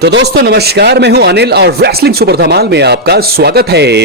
तो दोस्तों नमस्कार, मैं हूं अनिल और रेसलिंग सुपर धमाल में आपका स्वागत है।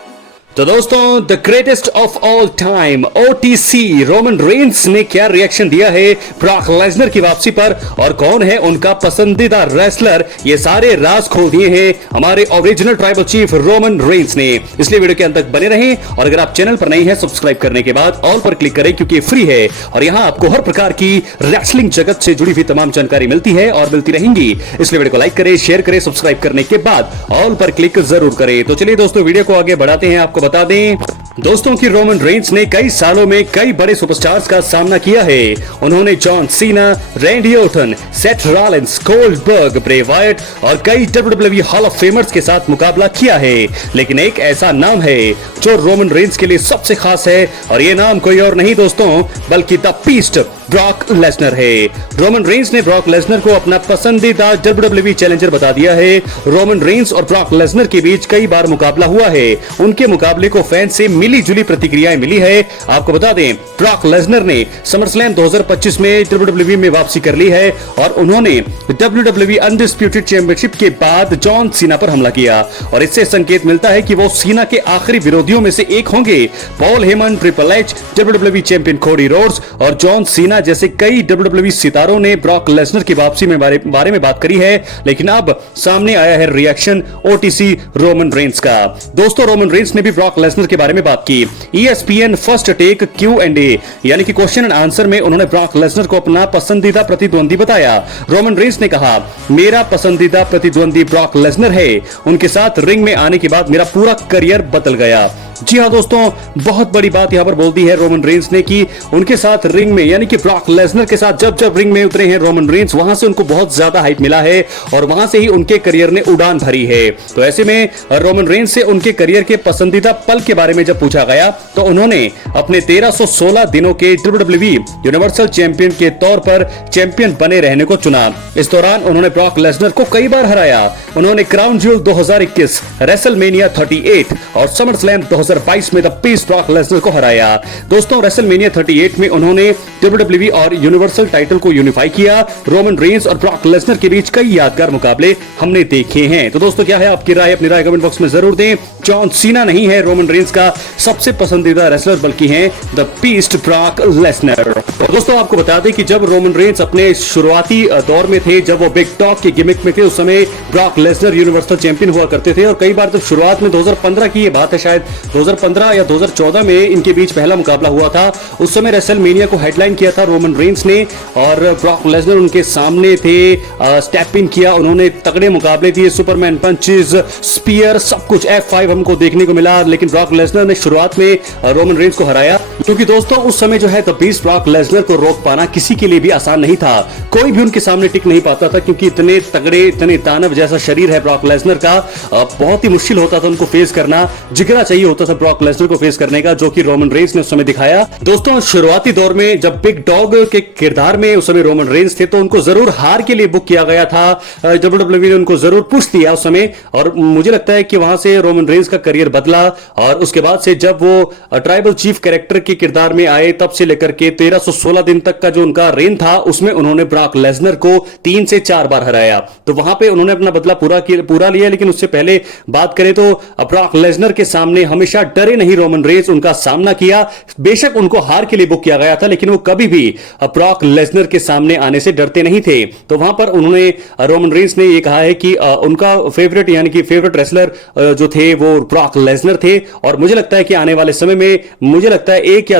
तो दोस्तों the greatest of all time OTC Roman Reigns ने क्या रिएक्शन दिया है ब्रॉक लेसनर की वापसी पर और कौन है उनका पसंदीदा रेसलर, ये सारे राज खोल दिए हैं हमारे original tribal chief Roman Reigns ने। इसलिए वीडियो के अंत तक बने रहें और अगर आप चैनल पर नए हैं सब्सक्राइब करने के बाद ऑल पर क्लिक करें क्योंकि फ्री है और यहाँ आपको हर प्रकार की रेसलिंग जगत से जुड़ी हुई तमाम जानकारी मिलती है और मिलती रहेंगी। इसलिए वीडियो को लाइक करें, शेयर करें, सब्सक्राइब करने के बाद ऑल पर क्लिक जरूर करें। तो चलिए दोस्तों वीडियो को आगे बढ़ाते हैं। आपको बता दें दोस्तों कि रोमन रेंस ने कई सालों में कई बड़े सुपरस्टार्स का सामना किया है। उन्होंने John Cena, Randy Orton, Seth Rollins, Goldberg, ब्रे वायट और कई WWE हॉल ऑफ फेमर्स के साथ मुकाबला किया है। लेकिन एक ऐसा नाम है जो रोमन रेंस के लिए सबसे खास है और ये नाम कोई और नहीं दोस्तों बल्कि द बीस्ट ब्रॉक लेसनर है। रोमन रेंस ने ब्रॉक लेसनर को अपना पसंदीदा WWE चैलेंजर बता दिया है। रोमन रेंस और ब्रॉक लेसनर के बीच कई बार मुकाबला हुआ है। उनके मुकाबले को फैन से मिली जुली प्रतिक्रियाएं मिली है। आपको बता दें ब्रॉक लेसनर ने समरस्लैम 2025 में WWE में वापसी कर ली है और उन्होंने WWE अनडिस्प्यूटेड चैंपियनशिप के बाद जॉन सीना पर हमला किया और इससे संकेत मिलता है कि वो सीना के आखिरी विरोधियों में से एक होंगे। Paul Heyman, triple H, WWE champion Cody Rhodes और जॉन सीना जैसे कई WWE सितारों ने ब्रॉक लेसनर की वापसी में बारे में बात करी है। लेकिन अब सामने आया है रिएक्शन ओटीसी रोमन रेंस का। दोस्तों रोमन रेंस ने भी ब्रॉक लेसनर के बारे में बात की। ESPN फर्स्ट टेक Q&A यानी कि क्वेश्चन एंड आंसर में उन्होंने ब्रॉक लेसनर को अपना पसंदीदा प्रतिद्वंदी बताया। रोमन रेंस ने कहा, मेरा पसंदीदा प्रतिद्वंदी ब्रॉक लेसनर है। उनके साथ रिंग में आने के बाद मेरा पूरा करियर बदल गया। जी हाँ दोस्तों, बहुत बड़ी बात यहां पर बोल दी है रोमन रेंस ने कि उनके साथ रिंग में यानी कि ब्रॉक लेसनर के साथ जब रिंग में उतरे हैं रोमन रेंस, वहां से उनको बहुत ज्यादा हाइप मिला है और वहां से ही उनके करियर ने उड़ान भरी है। तो ऐसे में रोमन रेंस से उनके करियर के पसंदीदा पल के बारे में जब पूछा गया तो उन्होंने अपने 1316 दिनों के WWE यूनिवर्सल चैंपियन के तौर पर चैंपियन बने रहने को चुना। इस दौरान उन्होंने ब्रॉक लेसनर को कई बार हराया। उन्होंने क्राउन ज्यूल 2021, रेसलमेनिया 38 और समरस्लैम 2022 में द बीस्ट ब्रॉक लेसनर को हराया। दोस्तों रेसलमेनिया 38 में उन्होंने WWE और यूनिवर्सल टाइटल को यूनिफाई किया। रोमन रेंस और ब्रॉक लेसनर के बीच कई यादगार मुकाबले हमने देखे हैं। तो दोस्तों क्या है आपकी राय, अपनी राय कमेंट बॉक्स में जरूर दें। जॉन सीना नहीं है रोमन रेंस का सबसे पसंदीदा रेसलर बल्कि हैं द बीस्ट ब्रॉक लेसनर। तो दोस्तों आपको बता दें कि जब रोमन रेंस अपने शुरुआती दौर में थे, जब वो बिग डॉग के गिमिक में थे, उस समय ब्रॉक लेसनर यूनिवर्सल चैंपियन हुआ करते थे और कई बार जब शुरुआत में 2015 की ये बात है, शायद 2015 या 2014 में इनके बीच पहला मुकाबला हुआ था। उस समय रेसलमेनिया को हेडलाइन किया था रोमन रेंस ने और ब्रॉक लेसनर उनके सामने थे। स्टेप इन किया, उन्होंने तगड़े मुकाबले दिए, सुपरमैन पंचेस, स्पीयर, सब कुछ F5 हमको देखने को मिला। लेकिन ब्रॉक लेसनर ने शुरुआत में रोमन रेंस को हराया क्योंकि दोस्तों उस समय जो है द बीस्ट ब्रॉक लेसनर को रोक पाना किसी के लिए भी आसान नहीं था। कोई भी उनके सामने टिक नहीं पाता था क्योंकि इतने तगड़े, इतने दानव जैसा शरीर है ब्रॉक लेसनर का। बहुत ही मुश्किल होता था उनको फेस करना, जिगरा चाहिए होता था ब्रॉक लेसनर को फेस करने का, जो कि रोमन रेंस ने उस समय दिखाया। दोस्तों शुरुआती दौर में जब बिग डॉग के किरदार में उस समय रोमन रेंस थे तो उनको जरूर हार के लिए बुक किया गया था। WWE ने उनको जरूर पुश दिया उस समय और मुझे लगता है कि वहां से रोमन रेंस का करियर बदला और उसके बाद से जब वो ट्राइबल चीफ कैरेक्टर के किरदार में आए तब से लेकर के 1316 दिन तक का जो उनका रेन था उसमें उन्होंने ब्रॉक लेसनर को 3 से 4 बार हराया। तो वहां पे उन्होंने अपना बदला पूरा लिया। लेकिन उससे पहले बात करें तो ब्रॉक लेसनर के सामने हमेशा डरे नहीं रोमन रेंस, उनका सामना किया। बेशक उनको हार के लिए बुक किया गया था लेकिन वो कभी भी ब्रॉक लेसनर के सामने आने से डरते नहीं थे। तो वहां पर उन्होंने रोमन रेंस ने ये कहा है कि उनका फेवरेट यानी कि फेवरेट रेसलर जो थे वो ब्रॉक लेसनर थे और मुझे लगता है कि आने वाले समय में मुझे लगता है एक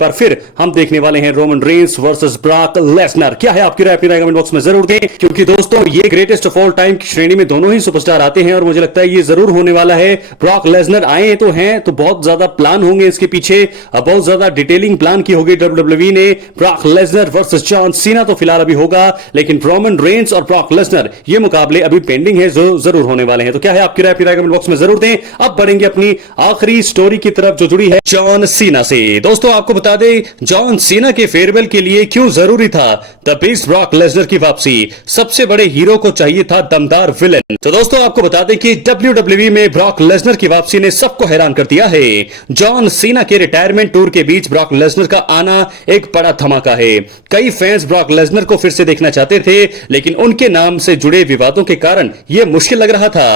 बार फिर हम देखने वाले हैं Roman Reigns versus Brock Lesnar. क्या है आपकी राय, अपनी राय कमेंट बॉक्स में जरूर दें क्योंकि दोस्तों ये ग्रेटेस्ट ऑफ ऑल टाइम की श्रेणी में दोनों ही सुपरस्टार आते हैं और मुझे लगता है ये जरूर होने वाला है। ब्रॉक लेसनर आए तो हैं तो बहुत ज्यादा प्लान होंगे इसके पीछे, बहुत ज्यादा डिटेलिंग प्लान की होगी WWE ने। Brock Lesnar versus John Cena तो फिलहाल अभी होगा लेकिन रोमन रेंस और ब्रॉक लेसनर ये मुकाबले अभी पेंडिंग है, जरूर होने वाले हैं। तो क्या है आपकी राय, अपनी राय कमेंट बॉक्स में जरूर दें। अब बढ़ेंगे अपनी आखिरी स्टोरी की तरफ जो जुड़ी है जॉन सीना से। दोस्तों आपको बता दें जॉन सीना के फेयरवेल के लिए क्यों जरूरी था द बीस्ट ब्रॉक लेसनर की वापसी। सबसे बड़े हीरो को चाहिए था दमदार विलेन। तो दोस्तों आपको बता दें कि WWE में ब्रॉक लेसनर की वापसी ने सबको हैरान कर कर दिया है। जॉन सीना के रिटायरमेंट टूर के बीच ब्रॉक लेसनर का आना एक बड़ा धमाका है। कई फैंस ब्रॉक लेसनर को फिर से देखना चाहते थे, लेकिन उनके नाम से जुड़े विवादों के कारण यह मुश्किल लग रहा था।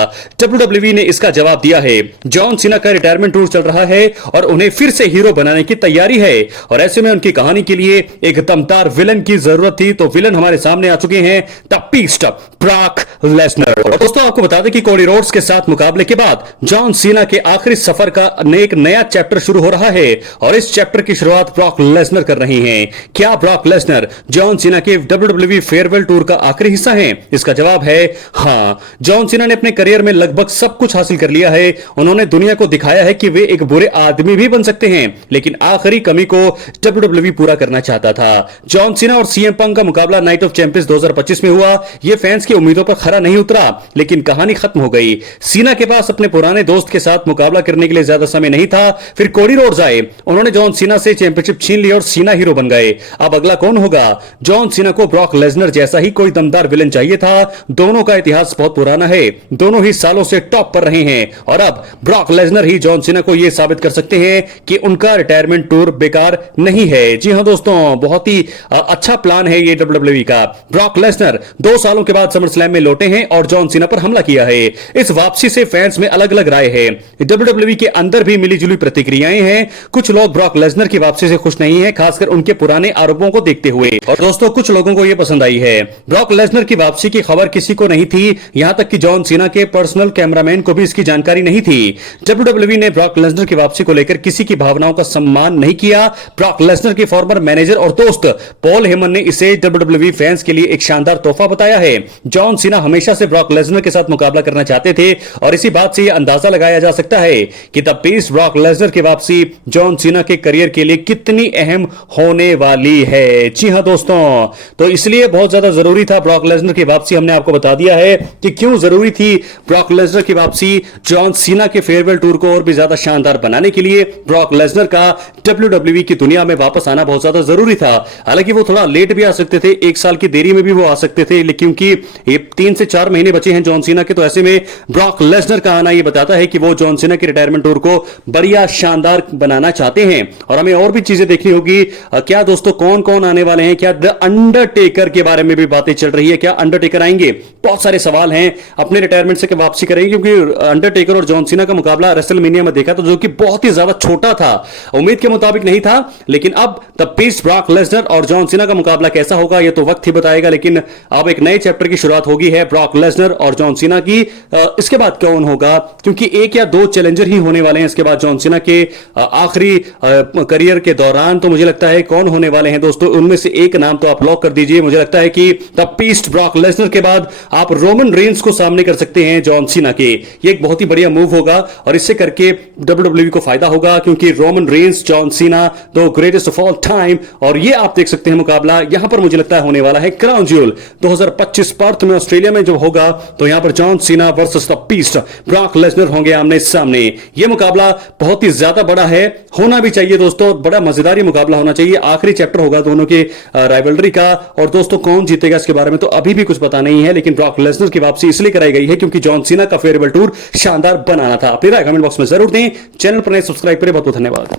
WWE ने इसका जवाब दिया है। जॉन सीना का रिटायरमेंट टूर चल रहा है और उन्हें फिर से हीरो बनाने की तैयारी है, और ऐसे में उनकी कहानी के लिए एक दमदार विलन की जरूरत थी। तो विलन हमारे सामने आ चुके हैं, द बीस्ट ब्रॉक लेसनर। दोस्तों, आपको बता दें कि कोडी रोड्स के साथ मुकाबले के बाद जॉन सीना के आखिरी सफर का एक नया चैप्टर शुरू हो रहा है, और इस चैप्टर की शुरुआत ब्रॉक लेसनर कर रहे हैं। क्या ब्रॉक लेसनर जॉन सीना के WWE फेयरवेल टूर का आखिरी हिस्सा है? इसका जवाब है हां। जॉन सीना ने अपने करियर में लगभग सब कुछ हासिल कर लिया है। उन्होंने दुनिया को दिखाया है कि वे एक बुरे आदमी भी बन सकते हैं, लेकिन आखिरी कमी को WWE पूरा करना चाहता था। जॉन सीना और CM पंक का मुकाबला नाइट ऑफ चैंपियंस 2025 में हुआ। यह फैंस की उम्मीदों पर खरा नहीं उतरा, लेकिन कहानी खत्म हो गई। सीना के पास अपने पुराने दोस्त के साथ मुकाबला करने के लिए ज्यादा समय नहीं था। फिर कोडी रोड्स आए, उन्होंने जॉन सीना से चैंपियनशिप छीन ली और सीना हीरो बन गए। अब अगला कौन होगा? जॉन सीना को ब्रॉक लेसनर जैसा ही कोई दमदार विलन चाहिए था। दोनों का इतिहास बहुत पुराना है, दोनों ही सालों से टॉप पर रहे हैं, और अब ब्रॉक लेसनर ही जॉन सीना को यह साबित कर सकते हैं कि उनका रिटायरमेंट टूर बेकार नहीं है। जी हां दोस्तों, बहुत ही अच्छा प्लान है ये WWE का। ब्रॉक लेसनर 2 सालों के बाद समर स्लैम में लौटे हैं और जॉन सीना पर हमला किया है। इस वापसी से फैंस में अलग अलग राय है। WWE के अंदर भी मिलीजुली प्रतिक्रियाएं हैं। कुछ लोग ब्रॉक लेसनर की वापसी से खुश नहीं है, खासकर उनके पुराने आरोपों को देखते हुए, और दोस्तों कुछ लोगों को यह पसंद आई है। ब्रॉक लेसनर की वापसी की खबर किसी को नहीं थी, यहां तक कि जॉन सीना के पर्सनल कैमरामैन को भी इसकी जानकारी नहीं थी। WWE ने ब्रॉक लेसनर की वापसी को लेकर किसी की भावनाओं का सम्मान नहीं किया। ब्रॉक लेसनर के फॉर्मर मैनेजर और दोस्त पॉल हेमन ने इसे WWE फैंस के लिए एक शानदार तोहफा बताया है। जॉन सीना हमेशा से ब्रॉक लेसनर के साथ मुकाबला करना चाहते थे, और इसी बात से यह अंदाजा लगाया जा सकता है कि द बीस्ट ब्रॉक लेसनर की वापसी जॉन सीना के करियर के लिए कितनी अहम होने वाली है। जी हां दोस्तों, तो इसलिए बहुत ज्यादा जरूरी था ब्रॉक लेसनर की वापसी। हमने आपको बता दिया है कि क्यों जरूरी थी ब्रॉक लेसनर की वापसी। जॉन सीना के फेयरवेल टूर को और भी ज्यादा शानदार बनाने के लिए ब्रॉक लेसनर का WWE की दुनिया में वापस आना बहुत ज्यादा जरूरी था। हालांकि वो थोड़ा लेट भी आ सकते थे, 1 साल की देरी में भी वो आ सकते थे, लेकिन क्योंकि ये 3 से 4 महीने बचे हैं जॉन सीना के, तो ऐसे में ब्रॉक लेसनर का आना ये बताता है कि वो जॉन सीना के रिटायरमेंट टूर को बढ़िया शानदार बनाना चाहते हैं। और हमें और भी चीजें देखनी होगी। क्या दोस्तों कौन कौन आने वाले हैं? क्या द अंडरटेकर के बारे में भी बातें चल रही है? क्या अंडरटेकर आएंगे? बहुत सारे सवाल हैं। अपने रिटायरमेंट से वापसी करेंगे, क्योंकि अंडरटेकर और जॉन सीना का मुकाबला रेसलमेनिया में देखा था, जो कि बहुत ही ज्यादा छोटा था, उम्मीद के मुताबिक नहीं था। लेकिन अब द बीस्ट ब्रॉक लेसनर और जॉन सीना का मुकाबला कैसा होगा ये तो वक्त ही बताएगा। लेकिन अब एक नए चैप्टर की शुरुआत होगी है ब्रॉक लेसनर और जॉन सीना की। इसके बाद कौन होगा? क्योंकि 1 या 2 चैलेंजर ही होने वाले हैं इसके बाद जॉन सीना के आखिरी करियर के दौरान। तो मुझे लगता है कौन होने वाले हैं दोस्तों, उनमें से एक नाम तो आप लॉक कर दीजिए। मुझे लगता है कि द बीस्ट ब्रॉक लेसनर के बाद आप रोमन रेंस को सामने कर सकते हैं जॉन सीना के। ये एक बहुत ही बढ़िया मूव होगा, और इससे करके WWE को फायदा होगा, क्योंकि Roman Reigns John Cena the greatest of all time. और ये आप देख सकते हैं मुकाबला यहां पर मुझे लगता है होने वाला है क्राउन ज्यूल 2025 पर्थ में ऑस्ट्रेलिया में जब होगा, तो यहां पर John Cena versus the beast Brock Lesnar होंगे आमने सामने। यह मुकाबला बहुत ही ज्यादा बड़ा है, होना भी चाहिए दोस्तों, बड़ा मजेदार मुकाबला होना चाहिए। आखिरी चैप्टर होगा दोनों के राइवलरी का, और दोस्तों कौन जीतेगा इसके बारे में तो अभी भी कुछ पता नहीं है। लेकिन ब्रॉक लेसनर की वापसी इसलिए कराई गई है क्योंकि जॉन सीना का फेयरवेल टूर शानदार बनाना था। अपनी राय कमेंट बॉक्स में जरूर दें। चैनल पर नए सब्सक्राइब करें। बहुत बहुत धन्यवाद।